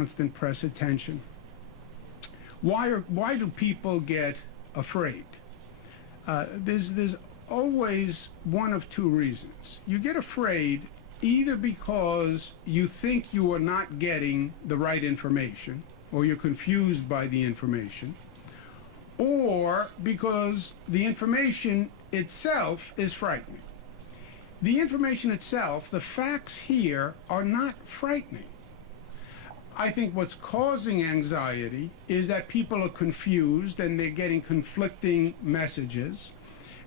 constant press attention. Why do people get afraid? There's always one of two reasons. You get afraid either because you think you are not getting the right information, or you're confused by the information, or because the information itself is frightening. The information itself, the facts here, are not frightening. I think what's causing anxiety is that people are confused and they're getting conflicting messages.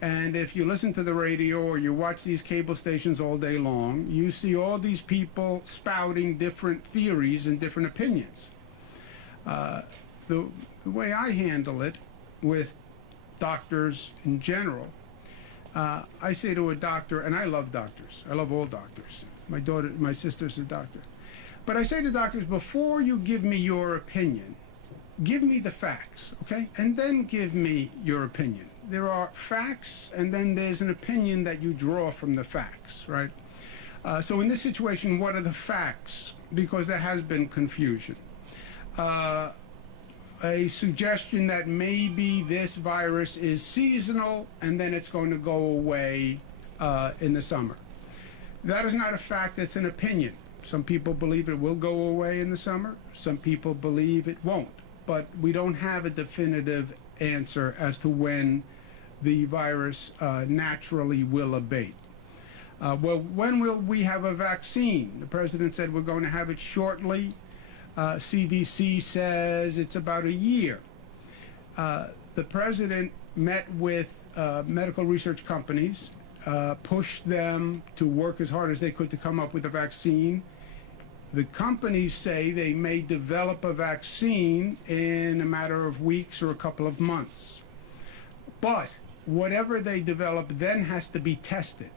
And if you listen to the radio or you watch these cable stations all day long, you see all these people spouting different theories and different opinions. The way I handle it with doctors in general, I say to a doctor, and I love doctors. I love all doctors. My sister's a doctor. But I say to doctors, before you give me your opinion, give me the facts, okay? And then give me your opinion. There are facts, and then there's an opinion that you draw from the facts, right? So in this situation, what are the facts? Because there has been confusion. A suggestion that maybe this virus is seasonal and then it's going to go away in the summer. That is not a fact, it's an opinion. Some people believe it will go away in the summer. Some people believe it won't. But we don't have a definitive answer as to when the virus naturally will abate. Well, when will we have a vaccine? The president said we're going to have it shortly. CDC says it's about a year. The president met with medical research companies, pushed them to work as hard as they could to come up with a vaccine. The companies say they may develop a vaccine in a matter of weeks or a couple of months. But whatever they develop then has to be tested.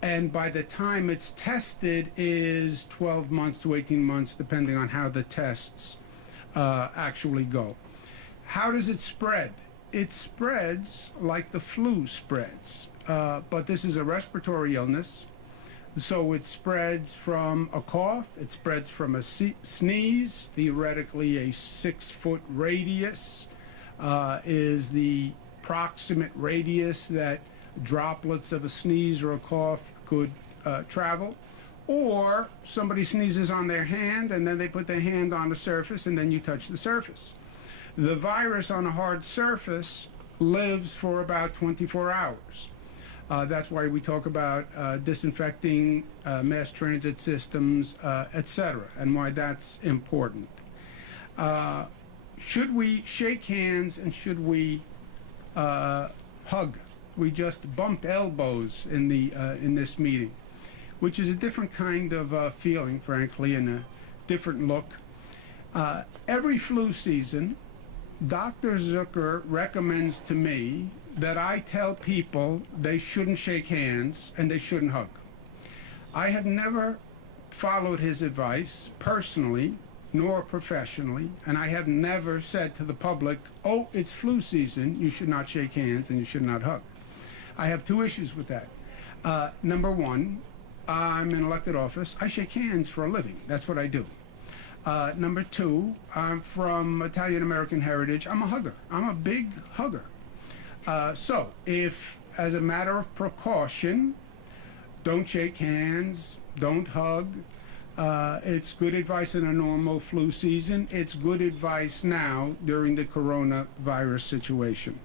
And by the time it's tested is 12 months to 18 months, depending on how the tests actually go. How does it spread? It spreads like the flu spreads. But this is a respiratory illness. So it spreads from a cough, it spreads from a sneeze. Theoretically, a 6-foot radius is the proximate radius that droplets of a sneeze or a cough could travel. Or somebody sneezes on their hand and then they put their hand on the surface and then you touch the surface. The virus on a hard surface lives for about 24 hours. That's why we talk about disinfecting mass transit systems, etc., and why that's important. Should we shake hands and should we hug? We just bumped elbows in this meeting, which is a different kind of feeling, frankly, and a different look. Every flu season, Dr. Zucker recommends to me that I tell people they shouldn't shake hands and they shouldn't hug. I have never followed his advice personally nor professionally, and I have never said to the public, oh, it's flu season, you should not shake hands and you should not hug. I have two issues with that. Number one, I'm in elected office. I shake hands for a living. That's what I do. Number two, I'm from Italian-American heritage. I'm a hugger. I'm a big hugger. So if, as a matter of precaution, don't shake hands, don't hug, it's good advice in a normal flu season. It's good advice now during the coronavirus situation.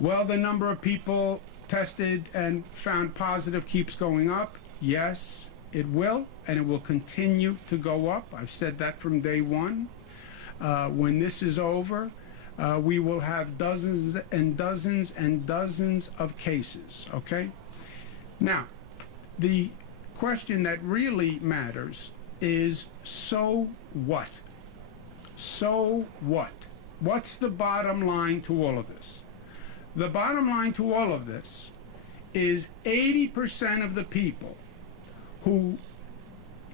Well, the number of people tested and found positive keeps going up. Yes, it will, and it will continue to go up. I've said that from day one. When this is over, we will have dozens and dozens and dozens of cases, okay? Now, the question that really matters is, so what? So what? What's the bottom line to all of this? The bottom line to all of this is 80% of the people who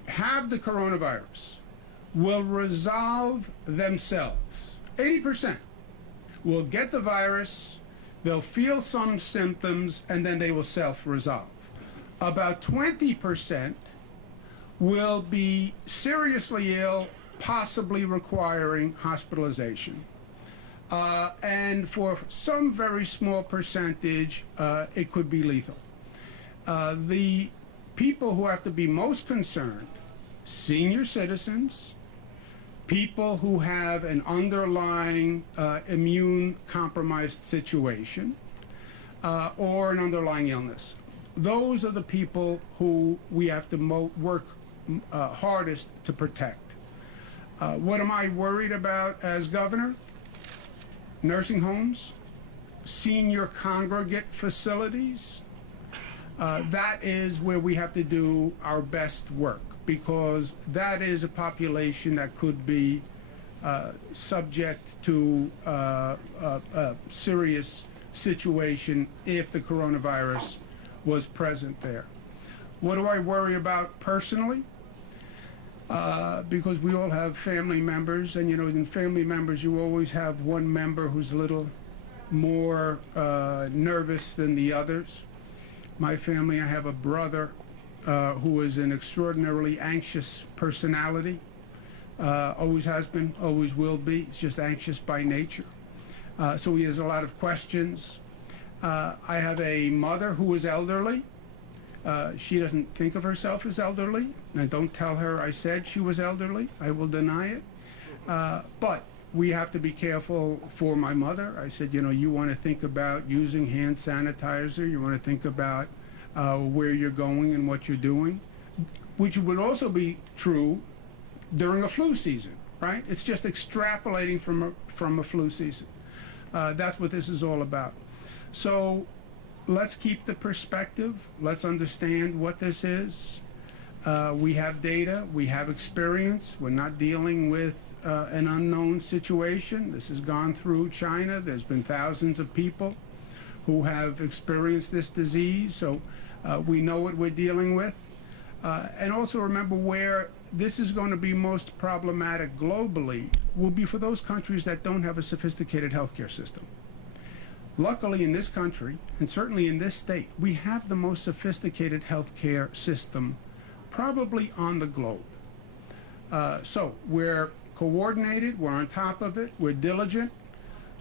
have the coronavirus will resolve themselves. 80% will get the virus, they'll feel some symptoms, and then they will self-resolve. About 20% will be seriously ill, possibly requiring hospitalization. And for some very small percentage, it could be lethal. The people who have to be most concerned, senior citizens, people who have an underlying immune compromised situation, or an underlying illness. Those are the people who we have to work hardest to protect. What am I worried about as governor? Nursing homes, senior congregate facilities. That is where we have to do our best work, because that is a population that could be subject to a serious situation if the coronavirus was present there. What do I worry about personally? Because we all have family members, and in family members you always have one member who's a little more nervous than the others. My family, I have a brother who is an extraordinarily anxious personality, always has been, always will be. He's just anxious by nature. So he has a lot of questions. I have a mother who is elderly. She doesn't think of herself as elderly, and don't tell her I said she was elderly. I will deny it. But we have to be careful for my mother. I said, you want to think about using hand sanitizer. You want to think about where you're going and what you're doing, which would also be true during a flu season, right? It's just extrapolating from a flu season. That's what this is all about. So let's keep the perspective. Let's understand what this is. We have data. We have experience. We're not dealing with an unknown situation. This has gone through China. There's been thousands of people who have experienced this disease. So we know what we're dealing with. And also remember, where this is going to be most problematic globally will be for those countries that don't have a sophisticated healthcare system. Luckily, in this country, and certainly in this state, we have the most sophisticated healthcare system probably on the globe. So we're coordinated, we're on top of it, we're diligent,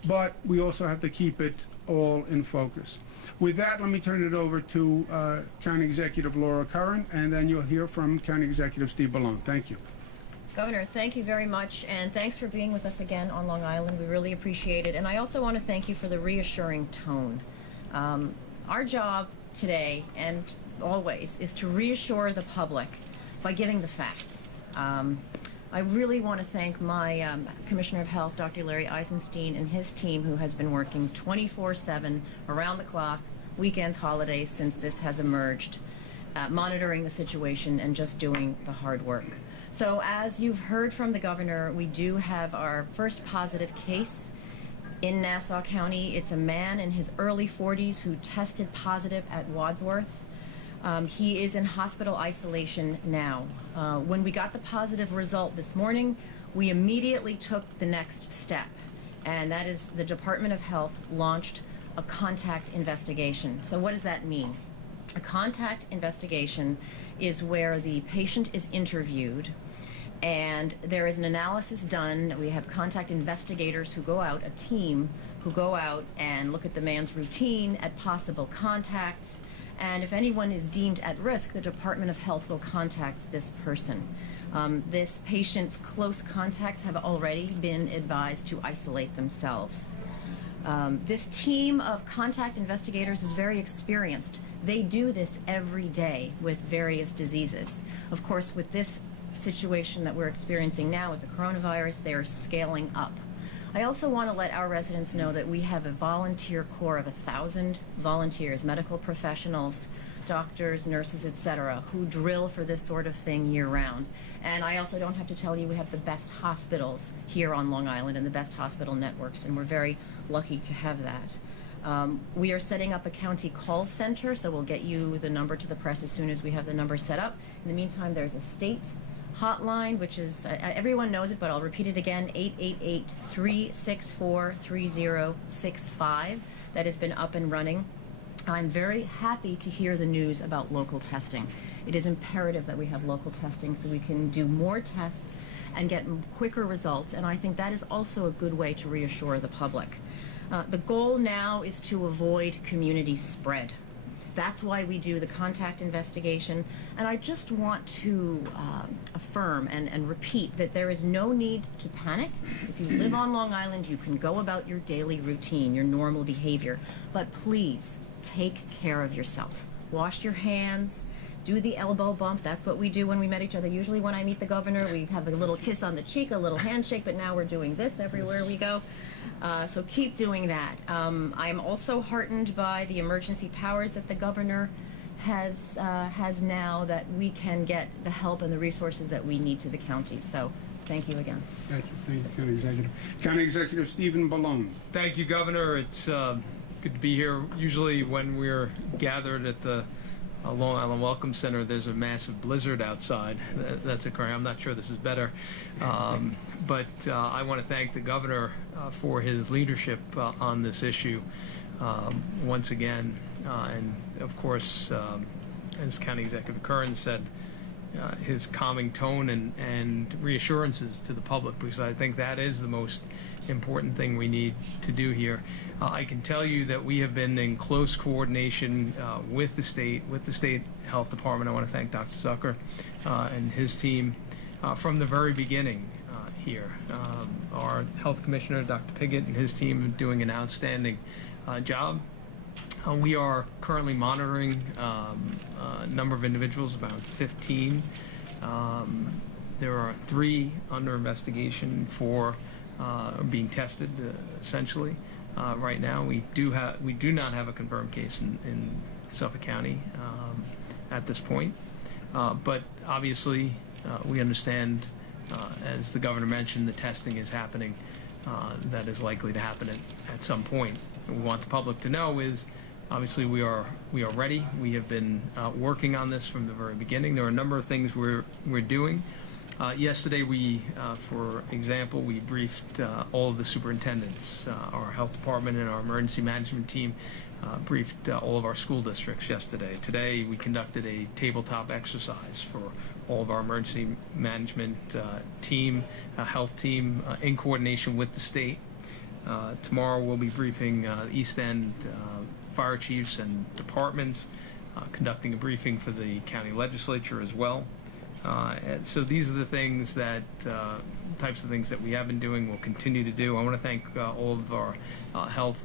but we also have to keep it all in focus. With that, let me turn it over to County Executive Laura Curran, and then you'll hear from County Executive Steve Ballone. Thank you. Governor, thank you very much, and thanks for being with us again on Long Island. We really appreciate it, and I also want to thank you for the reassuring tone. Our job today and always is to reassure the public by giving the facts. I really want to thank my Commissioner of Health, Dr. Larry Eisenstein, and his team, who has been working 24/7, around the clock, weekends, holidays, since this has emerged, monitoring the situation and just doing the hard work. So as you've heard from the governor, we do have our first positive case in Nassau County. It's a man in his early 40s who tested positive at Wadsworth. He is in hospital isolation now. When we got the positive result this morning, we immediately took the next step, and that is the Department of Health launched a contact investigation. So what does that mean? A contact investigation is where the patient is interviewed and there is an analysis done. We have contact investigators who go out, a team who go out and look at the man's routine, at possible contacts, and if anyone is deemed at risk, the Department of Health will contact this person. This patient's close contacts have already been advised to isolate themselves. This team of contact investigators is very experienced. They do this every day with various diseases. Of course, with this situation that we're experiencing now with the coronavirus, they are scaling up. I also want to let our residents know that we have a volunteer corps of 1,000 volunteers, medical professionals, doctors, nurses, etc., who drill for this sort of thing year-round. And I also don't have to tell you we have the best hospitals here on Long Island and the best hospital networks, and we're very lucky to have that. We are setting up a county call center, so we'll get you the number to the press as soon as we have the number set up. In the meantime, there's a state hotline, which is, everyone knows it, but I'll repeat it again, 888-364-3065. That has been up and running. I'm very happy to hear the news about local testing. It is imperative that we have local testing so we can do more tests and get quicker results, and I think that is also a good way to reassure the public. The goal now is to avoid community spread. That's why we do the contact investigation, and I just want to affirm and repeat that there is no need to panic. If you live on Long Island, you can go about your daily routine, your normal behavior, but please take care of yourself. Wash your hands, do the elbow bump. That's what we do when we met each other. Usually when I meet the governor, we have a little kiss on the cheek, a little handshake, but now we're doing this everywhere we go. So keep doing that. I'm also heartened by the emergency powers that the governor has now, that we can get the help and the resources that we need to the county. So thank you again. Thank you, County Executive. County Executive Stephen Ballone. Thank you, Governor. It's good to be here. Usually when we're gathered at the Long Island Welcome Center, there's a massive blizzard outside. That's occurring. I'm not sure this is better. But I want to thank the governor for his leadership on this issue once again. And of course, as County Executive Curran said, his calming tone and reassurances to the public, because I think that is the most important thing we need to do here. I can tell you that we have been in close coordination with the state health department. I want to thank Dr. Zucker and his team from the very beginning here. Our health commissioner, Dr. Piggott, and his team are doing an outstanding job. We are currently monitoring a number of individuals, about 15. There are 3 under investigation for being tested, essentially. Right now, we do not have a confirmed case in Suffolk County at this point. But obviously, we understand, as the governor mentioned, the testing is happening. That is likely to happen at some point. What we want the public to know is, obviously, we are ready. We have been working on this from the very beginning. There are a number of things we're doing. Yesterday, for example, we briefed all of the superintendents. Our health department and our emergency management team briefed all of our school districts yesterday. Today, we conducted a tabletop exercise for all of our emergency management team, health team, in coordination with the state. Tomorrow, we'll be briefing East End fire chiefs and departments, conducting a briefing for the county legislature as well. And so these are the things types of things that we have been doing, we'll continue to do. I want to thank all of our health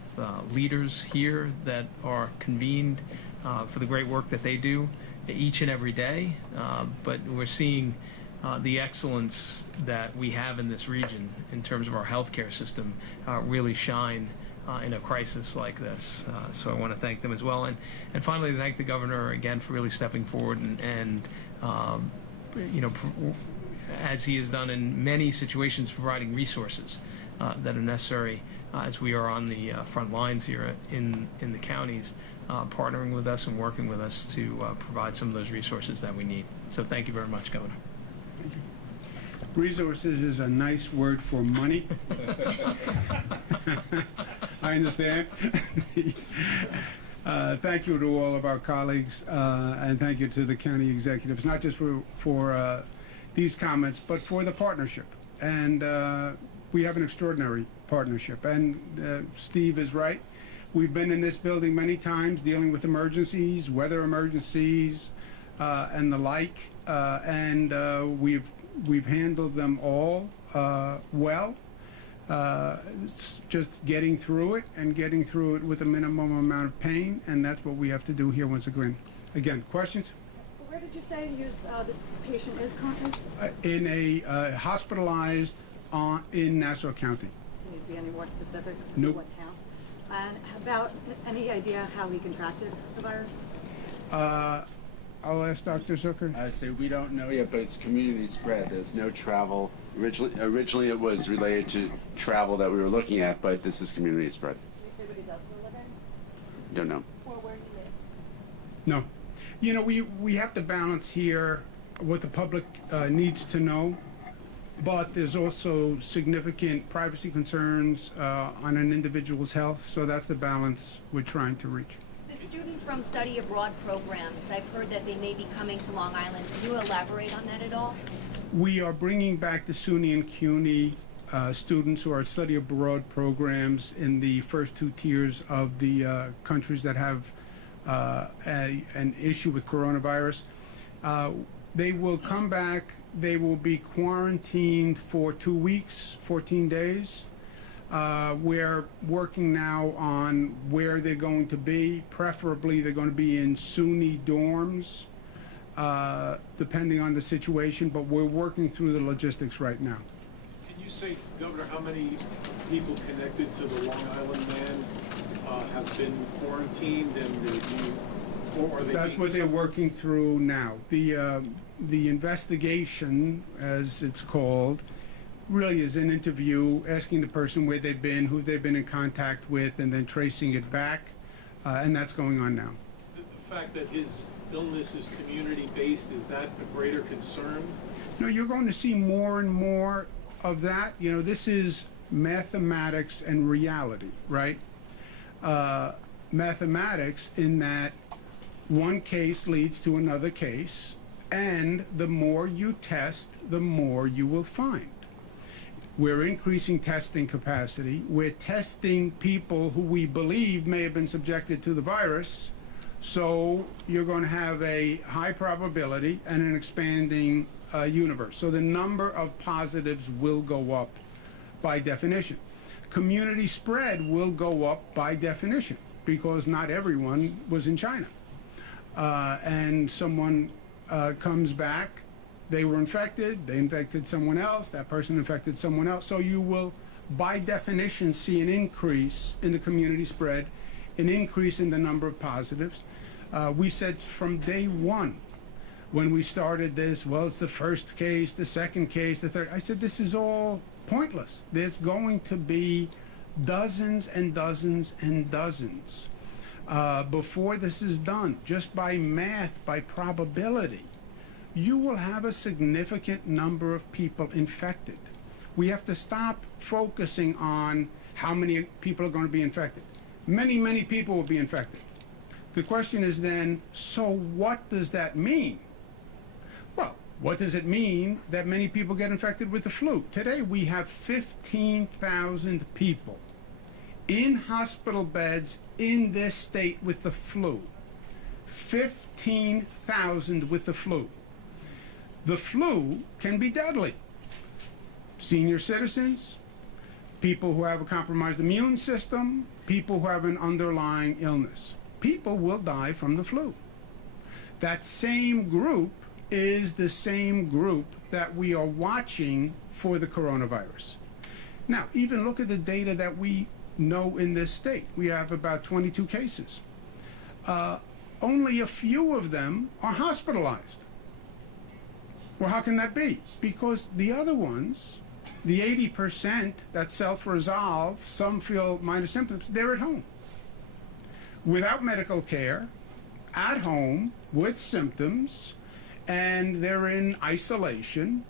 leaders here that are convened for the great work that they do each and every day. But we're seeing the excellence that we have in this region in terms of our healthcare system really shine in a crisis like this. So I want to thank them as well. And finally, thank the governor again for really stepping forward and as he has done in many situations, providing resources that are necessary as we are on the front lines here in the counties, partnering with us and working with us to provide some of those resources that we need. So thank you very much, Governor. Thank you. Resources is a nice word for money. I understand. Thank you to all of our colleagues, and thank you to the county executives, not just for these comments, but for the partnership. And we have an extraordinary partnership. And Steve is right. We've been in this building many times dealing with emergencies, weather emergencies, and the like, and we've handled them all well. It's just getting through it and getting through it with a minimum amount of pain, and that's what we have to do here once again. Again, questions? Where did you say this patient is currently? In a hospitalized in Nassau County. Can you be any more specific? Nope. What town? And about any idea how he contracted the virus? I'll ask Dr. Zucker. I say we don't know yet, but it's community spread. There's no travel. Originally it was related to travel that we were looking at, but this is community spread. Can you say what he does for a living? Don't know. Or where he lives? No. You know, we have to balance here what the public needs to know, but there's also significant privacy concerns on an individual's health, so that's the balance we're trying to reach. The students from study abroad programs, I've heard that they may be coming to Long Island. Can you elaborate on that at all? We are bringing back the SUNY and CUNY students who are study abroad programs in the first two tiers of the countries that have an issue with coronavirus. They will come back. They will be quarantined for 2 weeks, 14 days. We're working now on where they're going to be. Preferably, they're going to be in SUNY dorms, depending on the situation, but we're working through the logistics right now. Can you say, Governor, how many people connected to the Long Island man have been quarantined, and or are they? That's what they're working through now. The investigation, as it's called, really is an interview, asking the person where they've been, who they've been in contact with, and then tracing it back, and that's going on now. The fact that his illness is community-based, is that a greater concern? No, you're going to see more and more of that. You know, this is mathematics and reality, right? Mathematics in that one case leads to another case, and the more you test, the more you will find. We're increasing testing capacity. We're testing people who we believe may have been subjected to the virus. So you're going to have a high probability and an expanding universe. So the number of positives will go up by definition. Community spread will go up by definition because not everyone was in China. And someone comes back, they were infected, they infected someone else, that person infected someone else. So you will, by definition, see an increase in the community spread, an increase in the number of positives. We said from day one, when we started this, well, it's the first case, the second case, the third. I said, this is all pointless. There's going to be dozens and dozens and dozens before this is done. Just by math, by probability, you will have a significant number of people infected. We have to stop focusing on how many people are going to be infected. Many, many people will be infected. The question is then, so what does that mean? Well, what does it mean that many people get infected with the flu? Today we have 15,000 people in hospital beds in this state with the flu. 15,000 with the flu. The flu can be deadly. Senior citizens, people who have a compromised immune system, people who have an underlying illness. People will die from the flu. That same group is the same group that we are watching for the coronavirus. Now, even look at the data that we know in this state. We have about 22 cases. Only a few of them are hospitalized. Well, how can that be? Because the other ones, the 80% that self-resolve, some feel minor symptoms, they're at home. Without medical care, at home, with symptoms, and they're in isolation,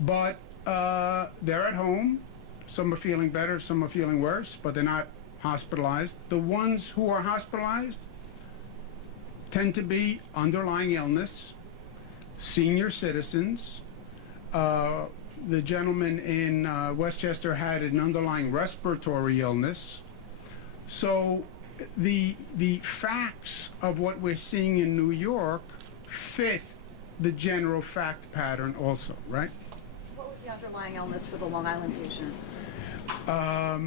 but they're at home. Some are feeling better, some are feeling worse, but they're not hospitalized. The ones who are hospitalized tend to be underlying illness, senior citizens. The gentleman in Westchester had an underlying respiratory illness. So the facts of what we're seeing in New York fit the general fact pattern also, right? What was the underlying illness for the Long Island patient? I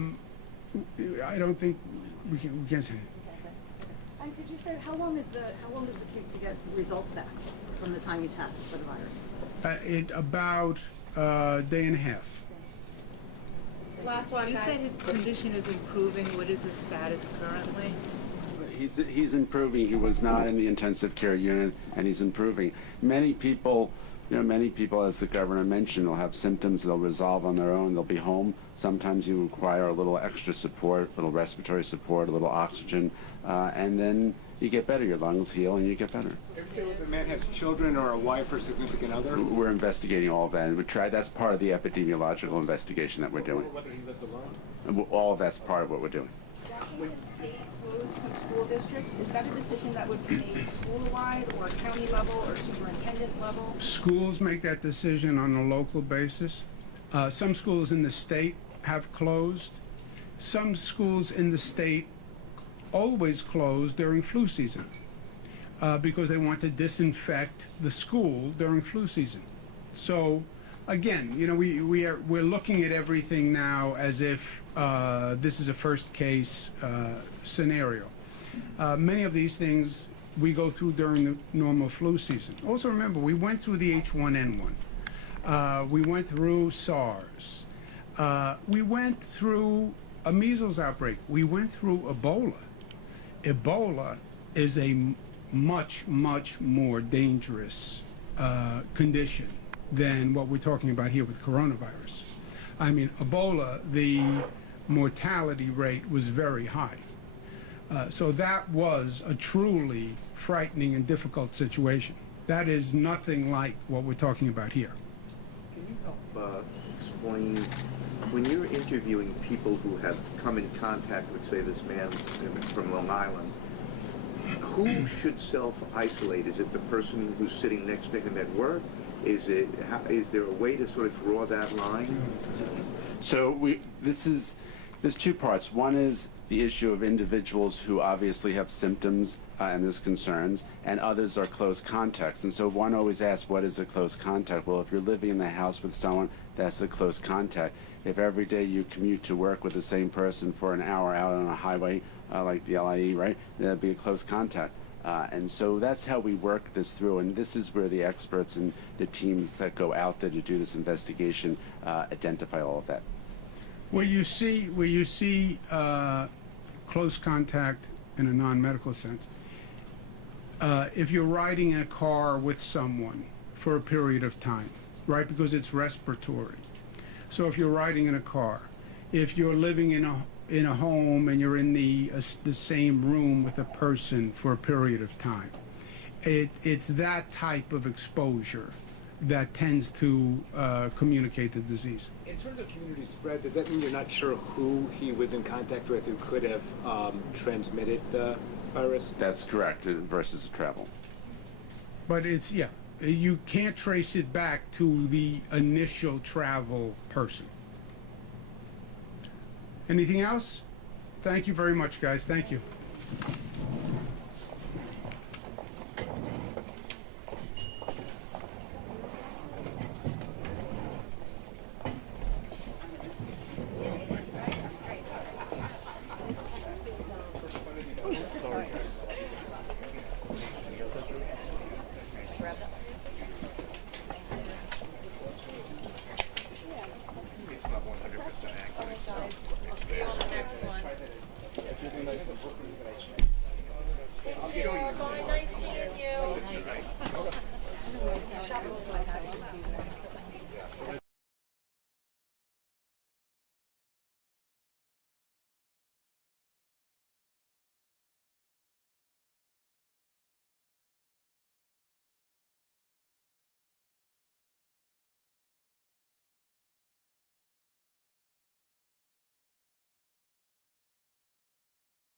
don't think we can say. And could you say how long does it take to get results back from the time you test for the virus? About a day and a half. Last one, you said his condition is improving. What is his status currently? He's improving. He was not in the intensive care unit, and he's improving. Many people, as the governor mentioned, will have symptoms. They'll resolve on their own. They'll be home. Sometimes you require a little extra support, a little respiratory support, a little oxygen, and then you get better. Your lungs heal, and you get better. If the man has children or a wife or significant other? We're investigating all of that, and that's part of the epidemiological investigation that we're doing. Whether he lives alone? And all of that's part of what we're doing. Washington State closed some school districts. Is that a decision that would be made school-wide or county level or superintendent level? Schools make that decision on a local basis. Some schools in the state have closed. Some schools in the state always close during flu season because they want to disinfect the school during flu season. So again, you know, we're looking at everything now as if this is a first case scenario. Many of these things we go through during the normal flu season. Also remember, we went through the H1N1. We went through SARS. We went through a measles outbreak. We went through Ebola. Ebola is a much, much more dangerous condition than what we're talking about here with coronavirus. I mean, Ebola, the mortality rate was very high. So that was a truly frightening and difficult situation. That is nothing like what we're talking about here. Can you help explain, when you're interviewing people who have come in contact with, say, this man from Long Island, who should self-isolate? Is it the person who's sitting next to him at work? Is there a way to sort of draw that line? So there's two parts. One is the issue of individuals who obviously have symptoms and there's concerns, and others are close contacts. And so one always asks, what is a close contact? Well, if you're living in the house with someone, that's a close contact. If every day you commute to work with the same person for an hour out on a highway, like the LIE, right, that'd be a close contact. And so that's how we work this through, and this is where the experts and the teams that go out there to do this investigation identify all of that. Where you see close contact in a non-medical sense, if you're riding in a car with someone for a period of time, right, because it's respiratory. So if you're riding in a car, if you're living in a home and you're in the same room with a person for a period of time, it's that type of exposure that tends to communicate the disease. In terms of community spread, does that mean you're not sure who he was in contact with who could have transmitted the virus? That's correct, versus travel. But you can't trace it back to the initial travel person. Anything else? Thank you very much, guys. Thank you.